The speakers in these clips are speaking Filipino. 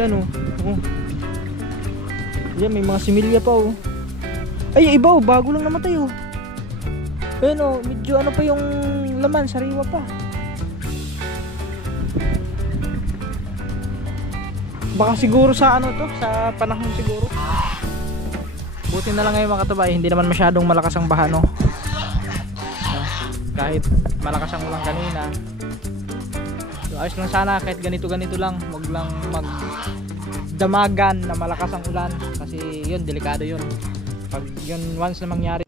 Ayan oh. Oh. Ayan, may mga similya pa oh. Ay, iba oh, bago lang namatay oh. Ayan oh, medyo ano pa yung laman, sariwa pa. Baka siguro sa ano to, sa panahon siguro. Buti na lang ngayon mga katubay, hindi naman masyadong malakas ang baha no. Kahit malakas ang ulan kanina. So, ayos lang sana kahit ganito lang, wag lang magdamagan na malakas ang ulan kasi yun, delikado yun. Pag yun once na mangyari.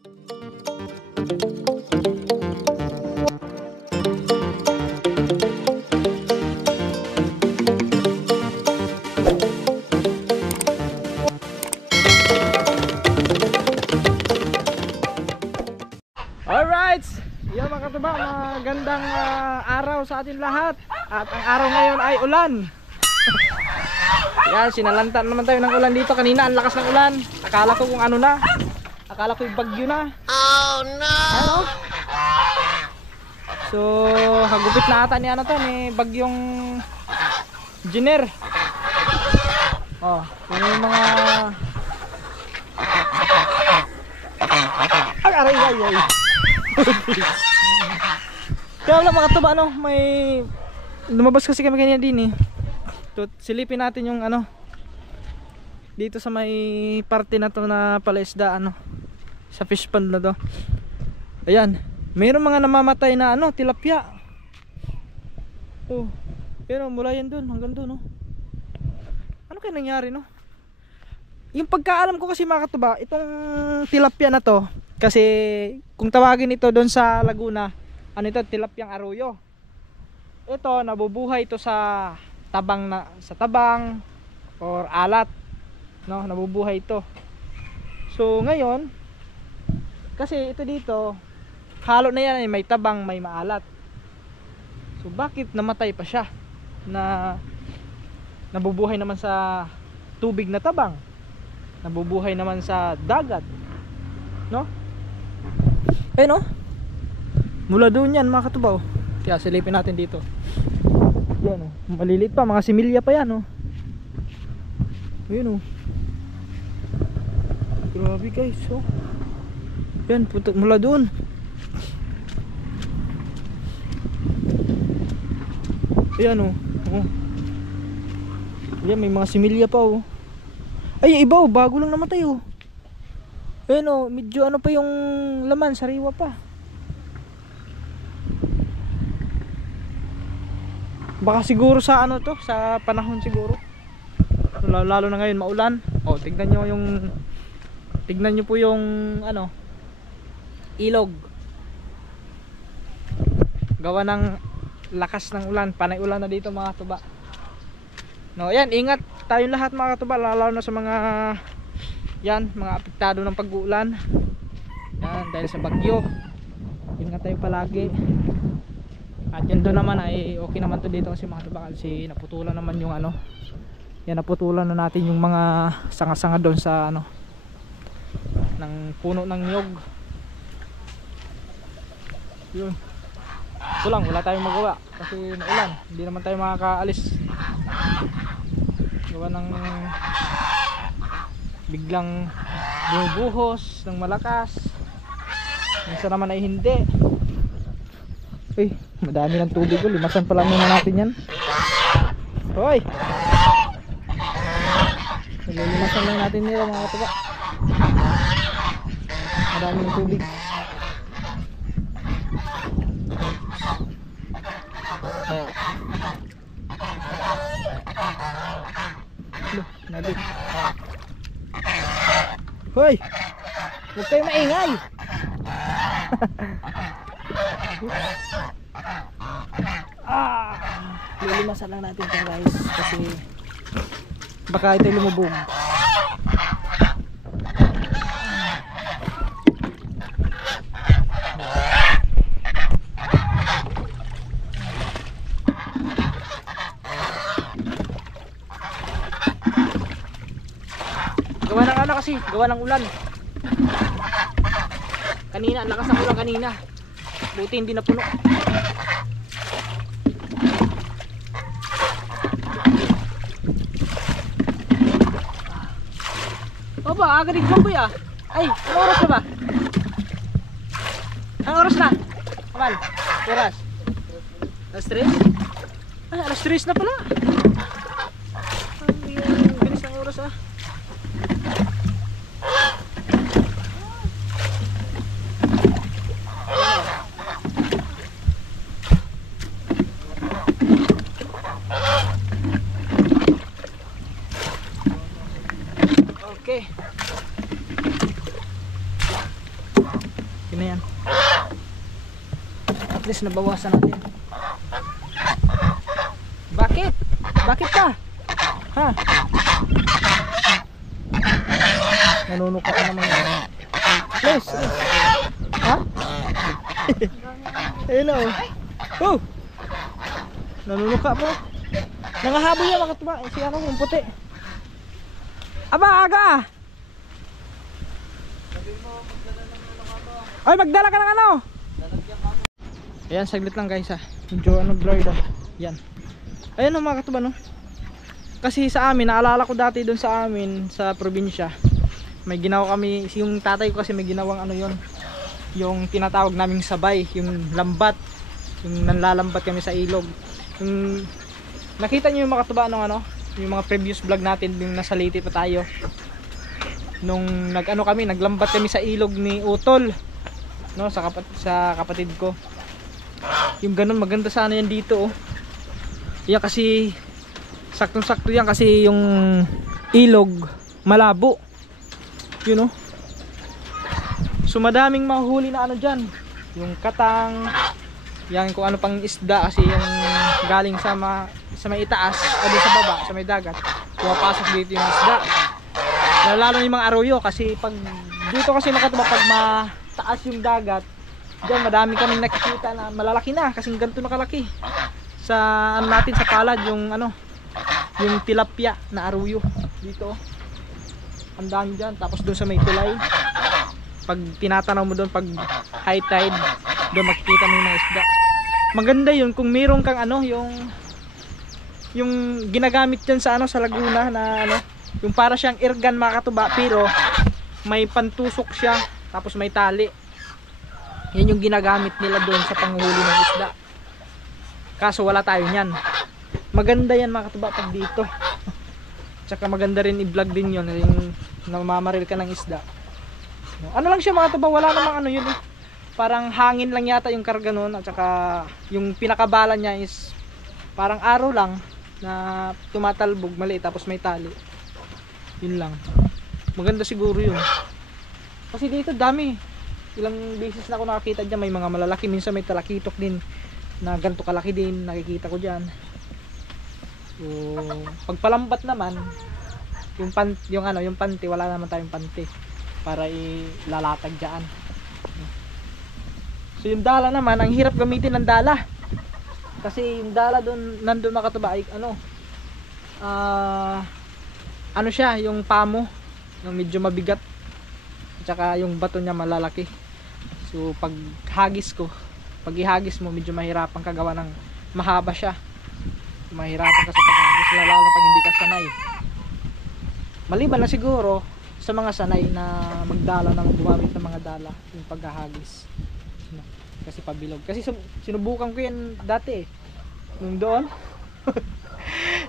Alright! Yan mga katuba, magandang araw sa atin lahat. At ang araw ngayon ay ulan. Yan, sinalanta naman tayo ng ulan dito. Kanina ang lakas ng ulan. Akala ko kung ano na. Akala ko yung bagyo na. Oh no! Ano? So, hagupit na ata ni ano to, ni bagyong Jenner. Oh, yung mga ay. Kaya wala mga tuba ano, may lumabas kasi kami kanina din eh. So, silipin natin yung ano dito sa may parte na to na palaisda ano, sa fish pond na to. Ayan, mayroong mga namamatay na ano, tilapia. Oh, pero mula yan dun hanggang dun no. Ano kaya nangyari no? Yung pagkaalam ko kasi mga katuba, itong tilapia na to, kasi kung tawagin ito doon sa Laguna, ano ito, tilapyang arroyo. Ito nabubuhay ito sa tabang or alat, no, nabubuhay ito. So ngayon, kasi ito dito, halo na yan, may tabang, may maalat. So bakit namatay pa siya na nabubuhay naman sa tubig na tabang? Nabubuhay naman sa dagat, no? Eh no? Mula doon yan mga katubaw. Kaya silipin natin dito. Yan oh, maliliit pa, mga similya pa yan oh. Ayun oh. Grabe guys oh. Yan, mula doon. Ayan oh. Oh. Yan, may mga similya pa oh. Ay, iba oh, bago lang namatay oh. Ayan oh, medyo ano pa yung laman, sariwa pa. Baka siguro sa ano to, sa panahon siguro. Lalo na ngayon maulan. Oh, tignan nyo po yung ano, ilog. Gawa ng lakas ng ulan, panay ulan na dito mga tuba. No, yan, ingat tayong lahat mga katuba, lalo na sa mga yan, mga apektado ng pag-uulan. Yan, dahil sa bagyo. Ingat tayo palagi. At yan doon naman ay okay naman to dito kasi mga katuba, kasi naputulan naman yung ano. Yan, naputulan na natin yung mga sanga-sanga doon sa ano, ng puno ng niyog. Yun. Ito lang, wala tayong magawa kasi naulan, hindi naman tayo makakaalis. Gawa ng biglang bumubuhos ng malakas, minsan naman ay hindi. Uy, madami ng tubig ko, limasan pa lang muna natin yan. Hoy, limasan lang natin nila mga katuba, madami ng tubig. Nalit. Hoy, huwag kayo maingay. Lilimasan lang natin ito guys, kasi baka ito lumubog. Gawa ng ano kasi, gawa ng ulan. Kanina, ang lakas ng ulan kanina. Buti hindi napuno. Opo, aga din Jumboy ah. Ay, ano oras na ba? Ang oras na? Kamal, oras. Alas 3? Ay, alas 3 na pala. Ang bilis ng oras ah. Okay. Yun na yan. At least nabawasan natin. Bakit? Bakit ka? Ha? Nanunuka ka naman yan. Please. Ha? Ayun na oh. Oh! Nanunuka po. Nangahabol yan mga tuba. Si ano yung puti. Aba, aga ah! Ay, magdala ka ng ano? Ayan, saglit lang guys ha. Medyo ano, blurred ah. Yan. Ayan o mga katuba no. Kasi sa amin, naalala ko dati doon sa amin, sa probinsya, may ginawa kami, yung tatay ko kasi may ginawang ano yon, yung tinatawag naming sabay, yung lambat, yung nanlalambat kami sa ilog. Yung nakita nyo yung mga katuba nung ano, yung mga previous vlog natin, yung nasa Leyte pa tayo, nung nag-ano kami, naglambat kami sa ilog ni Utol no, sa kapatid ko. Yung ganun, maganda sana yan dito oh. Yan kasi saktong sakto yan kasi yung ilog malabo, you know. So madaming mahuhuli na ano dyan, yung katang, yan kung ano pang isda kasi yung galing sa may itaas, sa baba, sa may dagat, pumapasok dito yung isda. Lalo yung mga arroyo kasi pag dito kasi makatuba, pag mataas yung dagat, dyan madami kaming nakikita na malalaki na kasi ganito nakalaki. Sa ano natin sa palad, yung ano, yung tilapia na arroyo dito. Ang dami dyan. Tapos doon sa may tulay, pag tinatanaw mo doon pag high tide, doon makikita mo yung mga isda. Maganda yun kung meron kang ano, yung ginagamit dyan sa ano, sa Laguna na ano, yung para siyang airgun mga katuba, pero may pantusok siya tapos may tali. Yan yung ginagamit nila doon sa panghuli ng isda. Kaso wala tayo niyan. Maganda yan mga katuba pag dito. Tsaka maganda rin i-vlog din yun, yung namamaril ka ng isda. Ano lang siya mga katuba, wala namang ano yun eh. Parang hangin lang yata yung karga nun. At saka yung pinakabala niya is parang araw lang na tumatalbog maliit tapos may tali. Yun lang. Maganda siguro yun. Kasi dito dami. Ilang beses na ako nakakita dyan, may mga malalaki, minsan may talakitok din na ganito kalaki din, nakikita ko dyan. So pagpalambat naman, yung panty, wala naman tayong panty para ilalatag dyan. So yung dala naman, ang hirap gamitin ng dala kasi yung dala doon, nandun makatuba ay ano siya, yung pamo na medyo mabigat at saka yung bato niya malalaki. So pag ihagis mo, medyo mahirapan ka gawa ng mahaba siya. Mahirapan ka sa paghagis, lalo na pag hindi ka sanay. Maliban na siguro sa mga sanay na magdala ng gumamit ng mga dala, yung paghahagis. Kasi pabilog. Kasi sinubukan ko yan dati nung doon.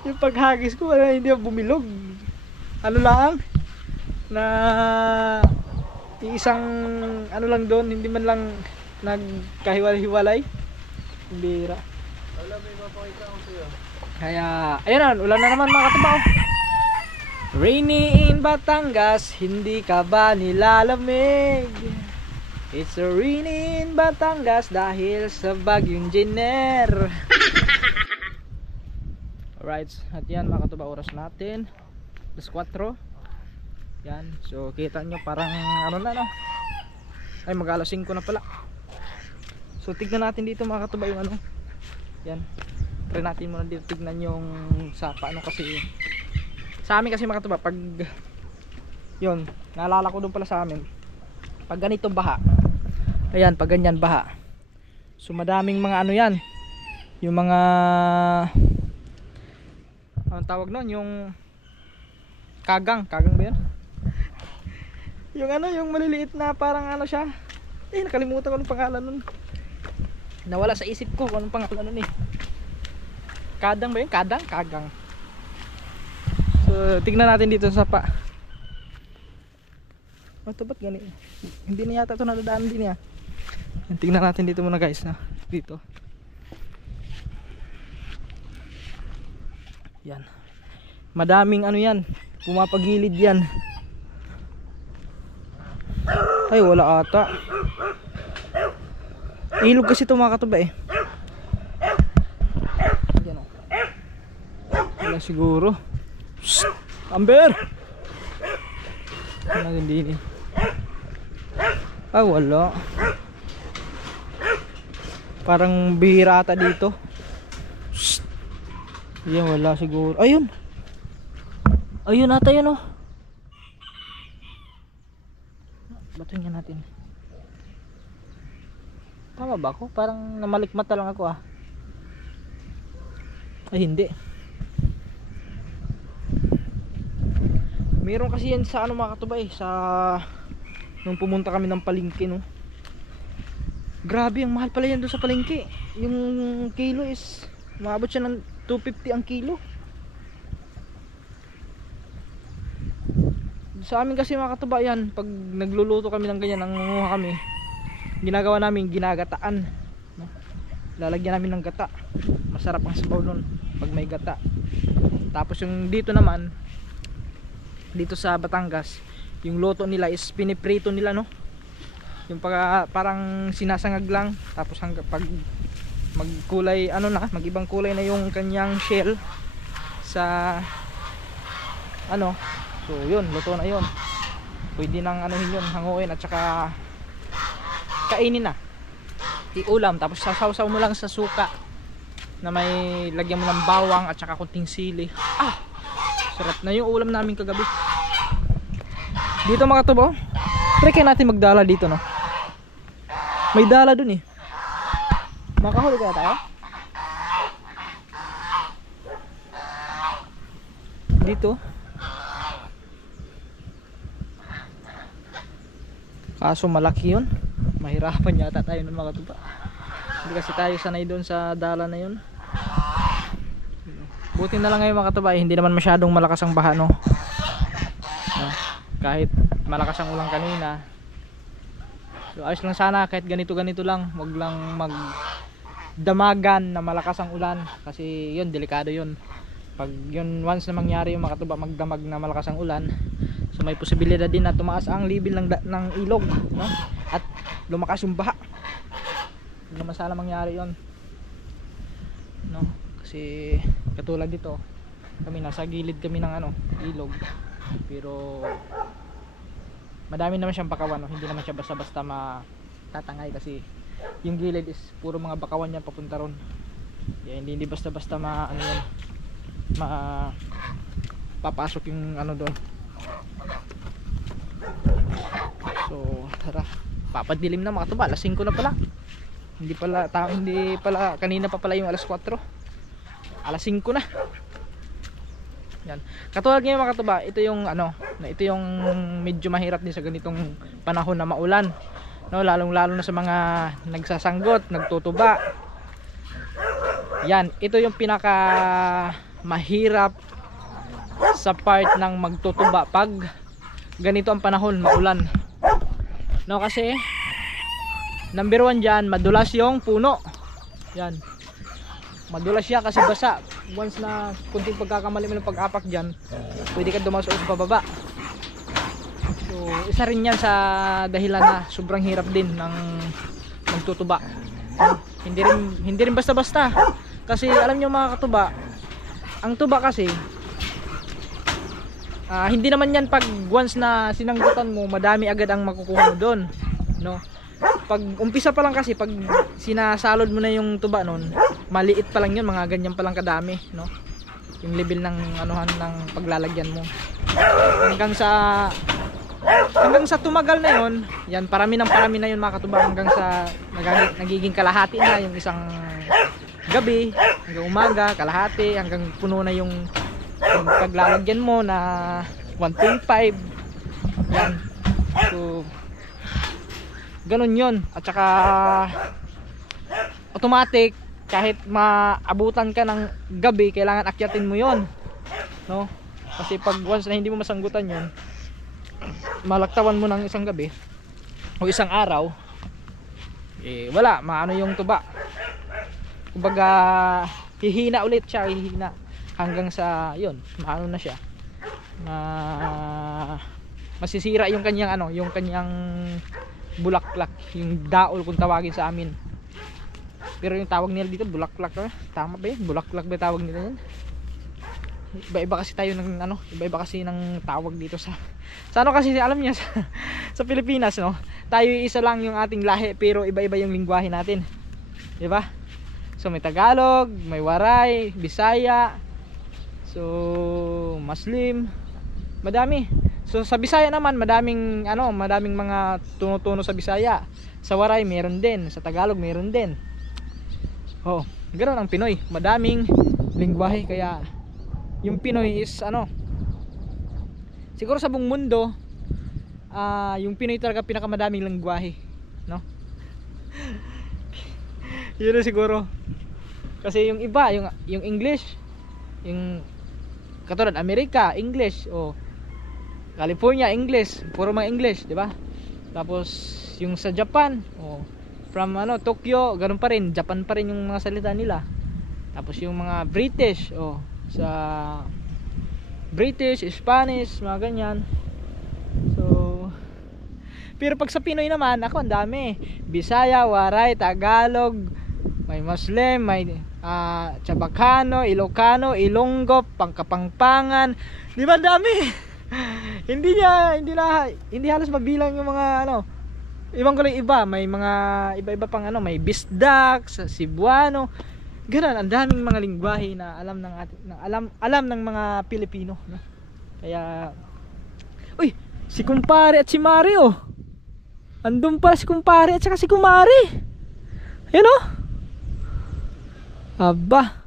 Yung paghagis ko, wala, hindi bumilog. Ano lang na isang ano lang doon, hindi man lang nagkahiwalay-hiwalay. Bira. Wala, may mapakita ko sa'yo. Kaya, ayan, ulan na naman mga katubaw. Rainy in Batangas, hindi ka ba nilalamig? It's a rainy in Batangas dahil sa bagyong Jenner. Alright, at yan mga katubaw, oras natin 4:00. Yan, so kita nyo parang ano na no? Ay, mag-alas 5 na pala. So tignan natin dito mga katuba yung ano. Yan, try natin muna dito tignan yung sa paano kasi sa amin kasi mga katuba, pag yun, naalala ko doon pala sa amin, pag ganito baha, ayan, pag ganyan baha, so madaming mga ano yan, yung mga anong tawag nun, yung kagang ba yan? Yung ano, yung maliliit na parang ano siya. Nakalimutan ko ng pangalan nun. Nawala sa isip ko kung anong pangalan nun eh. Kadang ba yun? Kadang? Kagang. So, tignan natin dito sa sapa. Ito ba't ganito? Hindi na yata ito nadadaan din niya. Tignan natin dito muna guys na. Dito. Yan. Madaming ano yan. Pumapagilid yan. Ay wala ata. Ilog kasi ito mga katuba eh. Yan o. Wala siguro. Shhh! Amber! Ano natin din eh. Ah wala. Parang bihira ata dito. Shhh! Yan wala siguro. Ayun! Ayun ata yan o. Batuin nga natin. Tama ba ako? Parang namalikmata lang ako ah. Ay hindi. Meron kasi yan sa ano mga katuba eh. Sa nung pumunta kami ng palengke no. Grabe ang mahal pala yan doon sa palengke. Yung kilo is umabot siya ng 250 ang kilo. Sa amin kasi mga katuba yan, pag nagluluto kami ng ganyan, nangunguha kami, ginagawa namin ginagataan no? Lalagyan namin ng gata. Masarap ang sabaw nun pag may gata. Tapos yung dito naman, dito sa Batangas, yung luto nila is piniprito nila no. Yung parang sinasangag lang. Tapos hanggang pag magkulay ano na, magibang kulay na yung kanyang shell sa ano. So yun, luto na yun. Pwede nang anuhin yun, hanguin at saka kainin na. Iulam, tapos sasawsaw mo lang sa suka na may lagyan mo ng bawang at saka kunting sili. Ah! Sarap na yung ulam namin kagabi. Dito mga katubo, try kaya natin magdala dito no. May dala dun eh. Makahuli kaya tayo? Dito. Kaso malaki yun. Mahirapan yata tayo nun mga tuba. Hindi kasi tayo sanay doon sa dala na yun. Buti na lang ngayon mga tuba, hindi naman masyadong malakas ang baha no. Kahit malakas ang ulan kanina. So ayos lang sana kahit ganito lang. Wag lang magdamagan na malakas ang ulan. Kasi yun, delikado yun. Pag yun once na mangyari yung mga tuba, magdamag na malakas ang ulan, so may posibilidad din na tumaas ang level ng ilog no? At lumakas yung baha. Hindi naman sana mangyari yun no? Kasi katulad dito, kami nasa gilid kami ng ano, ilog. Pero madami naman siyang bakawan no? Hindi naman siya basta-basta matatangay kasi yung gilid is puro mga bakawan yan papunta ron. Hindi basta-basta ano yan, papasok yung ano doon. So tara, papadilim na mga tuba. Alas 5 na pala. Hindi pala kanina pa pala yung alas 4. Alas 5 na. Yan. Katulad ngayon mga tuba, ito yung ano, ito yung medyo mahirap din sa ganitong panahon na maulan. No, lalong-lalo na sa mga nagsasanggot, nagtutuba. Yan, ito yung pinaka mahirap sa part ng magtutuba pag ganito ang panahon, maulan. No, kasi number 1 dyan, madulas yung puno. Yan, madulas siya kasi basa. Once na kunting pagkakamali mo ng pag-apak dyan, pwede ka dumaso sa pababa. So isa rin yan sa dahilan na sobrang hirap din ng magtutuba. Hindi rin basta-basta. Kasi alam nyo mga katuba, ang tuba kasi hindi naman yan pag once na sinanggutan mo, madami agad ang makukuha mo doon no? Pag umpisa pa lang kasi, pag sinasalod mo na yung tuba nun, maliit pa lang yun, mga ganyan pa lang kadami no? Yung level ng anuhan ng paglalagyan mo hanggang sa tumagal na yun. Yan, parami na yun mga katuba, hanggang sa nagiging kalahati na yung isang gabi, hanggang umaga kalahati, hanggang puno na yung paglalagyan mo na 1.5. Yan, So ganun yun. At saka automatic, kahit maabutan ka ng gabi, kailangan akyatin mo yon, no? Kasi pag once na hindi mo masanggutan yun, malaktawan mo ng isang gabi o isang araw, eh wala, maano yung tuba. Kumbaga hihina ulit siya, hihina hanggang sa yun, maano na siya, masisira yung kanyang ano, yung kanyang bulaklak, yung daol kung tawagin sa amin. Pero yung tawag nila dito bulaklak, tama ba yun? Bulaklak ba tawag nila yan? Iba-iba kasi tayo ng ano, iba-iba kasi ng tawag dito sa ano kasi alam niya sa Pilipinas, no? Tayo isa lang yung ating lahi pero iba-iba yung lengguwahe natin. 'Di ba? So may Tagalog, may Waray, Bisaya, so Muslim, madami. So sa Bisaya naman madaming ano, madaming mga tuno-tuno sa Bisaya. Sa Waray meron din, sa Tagalog meron din. Oh, ganoon ang Pinoy, madaming lengguwahe. Kaya yung Pinoy is ano, siguro sa buong mundo, yung Pinoy talaga pinakamadaming lengguwahe, no? Yun na siguro. Kasi yung iba, yung English, yung katulad Amerika, English, o California, English, puro mga English, di ba? Tapos yung sa Japan, from ano, Tokyo, ganun pa rin, Japan pa rin yung mga salita nila. Tapos yung mga British, sa British, Spanish, mga ganyan. So pero pag sa Pinoy naman, ako ang dami. Bisaya, Waray, Tagalog, may Muslim, may Chabacano, Ilocano, Ilonggo, Pangkapangpangan. Di ba dami? hindi halos mabilang yung mga ano. Ibang ko lang iba, may mga iba-iba pang ano, may Bisdak, sa Cebuano. Ganun, ang daming mga lengguwahe na alam ng alam ng mga Pilipino, no? Kaya uy, si kumpare at si Mari, andun pala si kumpare at saka si kumari. Ayun, aba,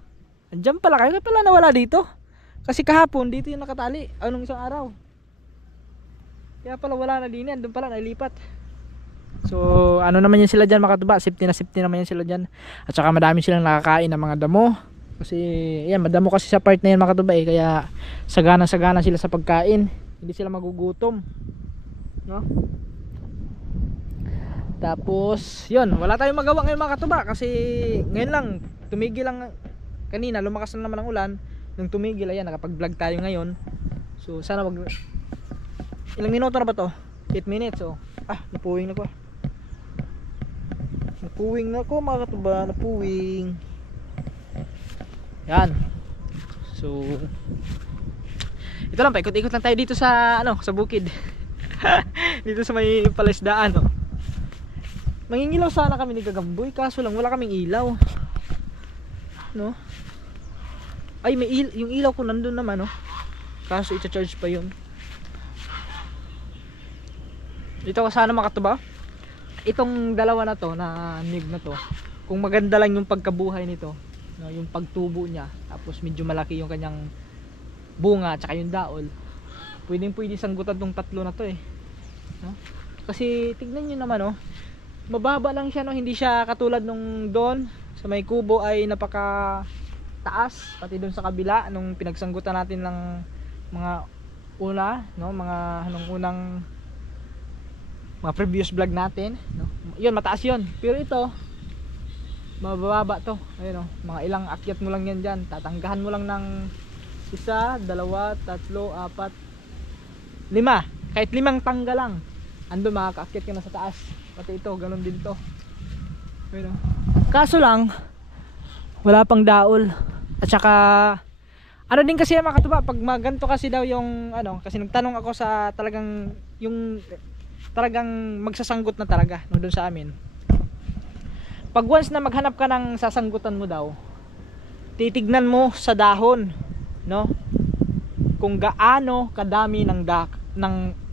andyan pala kayo. Kaya pala nawala dito. Kasi kahapon dito yung nakatali, anong isang araw. Kaya pala wala na din, andun pala nailipat. So ano naman yan sila dyan mga katuba, safety naman yan sila dyan. At saka madami silang nakakain ng mga damo. Kasi yan, madamo kasi sa part na yan mga katuba, kaya sagana sila sa pagkain. Hindi sila magugutom, no? Tapos yun, wala tayong magawa ngayon mga katuba. Kasi ngayon lang, tumigil lang. Kanina lumakas na naman ang ulan. Nung tumigil, ayan, nakapag vlog tayo ngayon. So sana ilang minuto na ba to? 8 minutes. Napuwing na ko. Napuwing na ako mga katuba, napuwing. Yan. So ito lang, paikot-ikot lang tayo dito sa ano, sa bukid. Dito sa may palaisdaan, Mangingilaw sana kami ni Gagamboy, kaso lang wala kaming ilaw, no? Ay, yung ilaw ko nandun naman, kaso i-charge pa yun. Dito ko sana mga katuba, itong dalawa na to, na nig na to, kung maganda lang yung pagkabuhay nito, no, yung pagtubo niya, tapos medyo malaki yung kanyang bunga at saka yung daol, pwede sanggutan tong tatlo na to, no? Kasi tignan nyo naman, mababa lang siya, no? Hindi siya katulad nung doon sa may kubo ay napaka taas, pati doon sa kabila nung pinagsanggutan natin ng mga una, no, mga nung unang mga previous vlog natin, no? Yun, mataas yun. Pero ito mababa to. Ayun, mga ilang akyat mo lang yan dyan. Tatanggahan mo lang ng 1, 2, 3, 4, 5, kahit 5 tangga lang, andun makakaakyat ka na sa taas. Pati ito, ganun din to. Ayun, kaso lang wala pang daol. At saka ano din kasi mga katuba, pag maganto kasi daw yung ano, kasi nagtanong ako sa talagang yung talagang magsasanggot na talaga no, doon sa amin. Pag once na maghanap ka ng sasanggutan mo daw, titignan mo sa dahon, no? Kung gaano kadami ng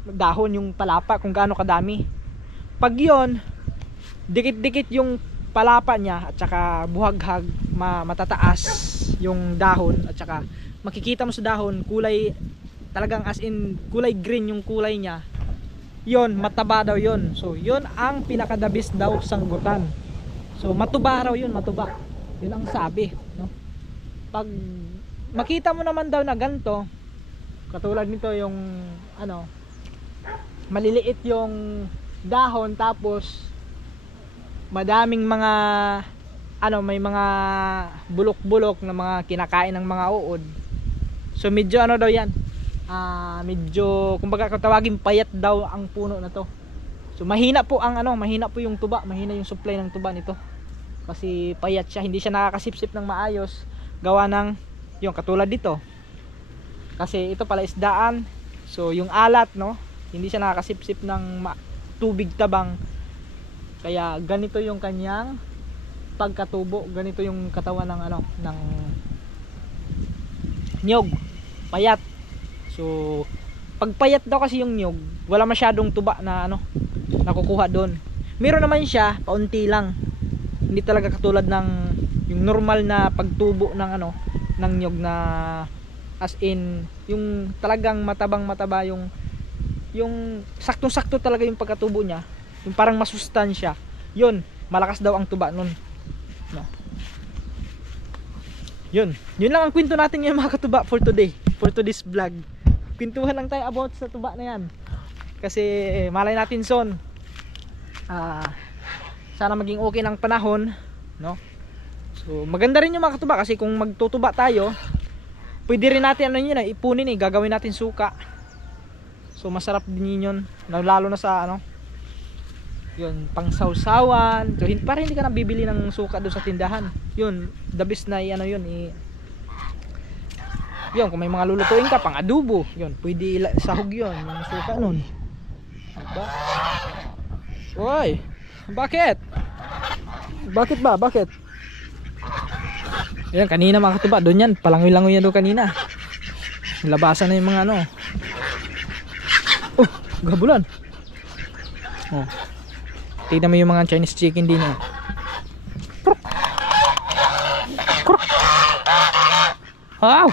dahon yung palapa, kung gaano kadami. Pag yon, dikit-dikit yung palapa niya at saka buhaghag, matataas yung dahon, at saka makikita mo sa dahon kulay talagang as in kulay green yung kulay niya. yun, mataba daw yun. So yun ang pinakadabis daw sanggutan. So matuba raw yun, matuba. Yun ang sabi, no? Pag makita mo naman daw na ganito, katulad nito yung ano, maliliit yung dahon, tapos madaming mga ano, may mga bulok-bulok na mga kinakain ng mga uod. So medyo ano daw yan, medyo kumbaga kung tawagin payat daw ang puno na to. So mahina po ang ano, mahina po yung tuba, mahina yung supply ng tuba nito. Kasi payat siya, hindi siya nakakasipsip ng maayos, gawa ng yung katulad dito. Kasi ito pala isdaan. So yung alat, no, hindi siya nakakasipsip ng tubig tabang. Kaya ganito yung kanyang pagkatubo, ganito yung katawan ng ano, ng niyog, payat. So pag payat daw kasi yung niyog, wala masyadong tuba na ano, nakukuha doon. Meron naman siya, paunti lang. Hindi talaga katulad ng yung normal na pagtubo ng ano, ng niyog na as in yung talagang mataba yung saktong-sakto talaga yung pagkatubo niya, yung parang masustansya. Yun, malakas daw ang tuba nun. No. Yun lang ang kwento natin ngayon mga katuba for today, for today's vlog. Kwentuhan lang tayo about sa tuba na yan. Kasi malay natin son, sana maging okay ng panahon, no? So maganda rin yung mga katuba, kasi kung magtutuba tayo, pwede rin natin ano yun, ipunin gagawin natin suka. So masarap din yun, lalo na sa ano, yun, pang sawsawan. So para hindi ka na bibili ng suka doon sa tindahan. Yun, the best na ano yun, yun, kung may mga lulutuin ka pang adobo, yun, pwede sahog yun, yung suka nun. Diba? Oy, bakit? Bakit ba? Bakit? Ayan, kanina mga katuba, doon yan, palangoy-langoy yan doon kanina. Labasan na yung mga ano. Oh, gabulan. Oh. Tignan mo yung mga Chinese chicken din. Oh. Kruk. Kruk. Wow.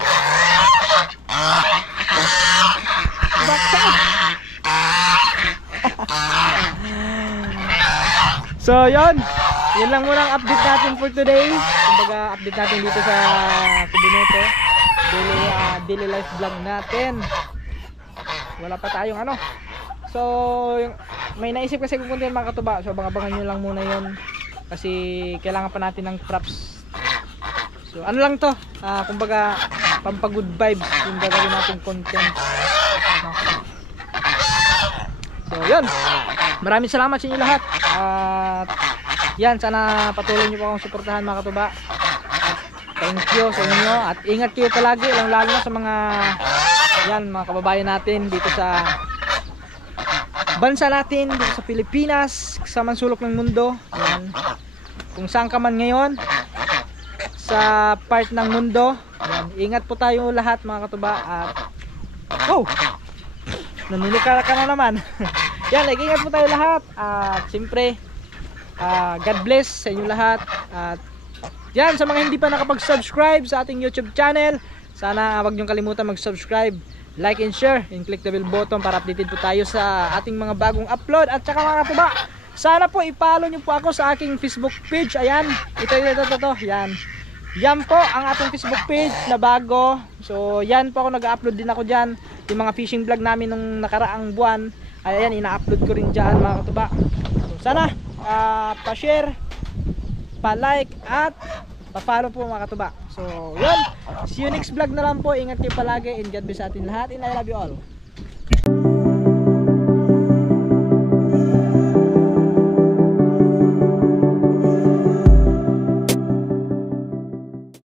Bakit? So yun lang muna ang update natin for today. Kumbaga update natin dito sa Kubineto, daily life vlog natin. Wala pa tayong ano. So may naisip kasi kung content mga katuba. So abangan nyo lang muna yun, kasi kailangan pa natin ng props. So ano lang to, kumbaga pampagood vibes yung gagawin natin content. So yun, maraming salamat sa inyo lahat. At yan, sana patuloy nyo po akong suportahan mga katuba. At thank you sa inyo. At ingat kayo palagi, lalo na sa mga yan, mga kababayan natin dito sa bansa natin, dito sa Pilipinas, sa mansulok ng mundo. Yan. Kung saan ka man ngayon sa part ng mundo, yan, ingat po tayo lahat mga katuba. At oh, nanunika ka na naman. Yan, ingat po tayo lahat. At siyempre, God bless sa inyo lahat. At yan, sa mga hindi pa nakapag-subscribe sa ating YouTube channel, sana wag niyong kalimutan mag-subscribe, like and share, and click the bell button para updated po tayo sa ating mga bagong upload. At saka mga katuba, sana po i-follow niyo po ako sa aking Facebook page. Ayan, ito. Yan po ang ating Facebook page na bago. So yan po, ako nag-upload din ako dyan. Yung mga fishing vlog namin nung nakaraang buwan, ayan, ina-upload ko rin dyan mga katuba. So sana pa-share, pa-like, at pa-follow po mga katuba. So yun, see you next vlog na lang po. Ingat kayo palagi, and God bless sa atin lahat, and I love you all.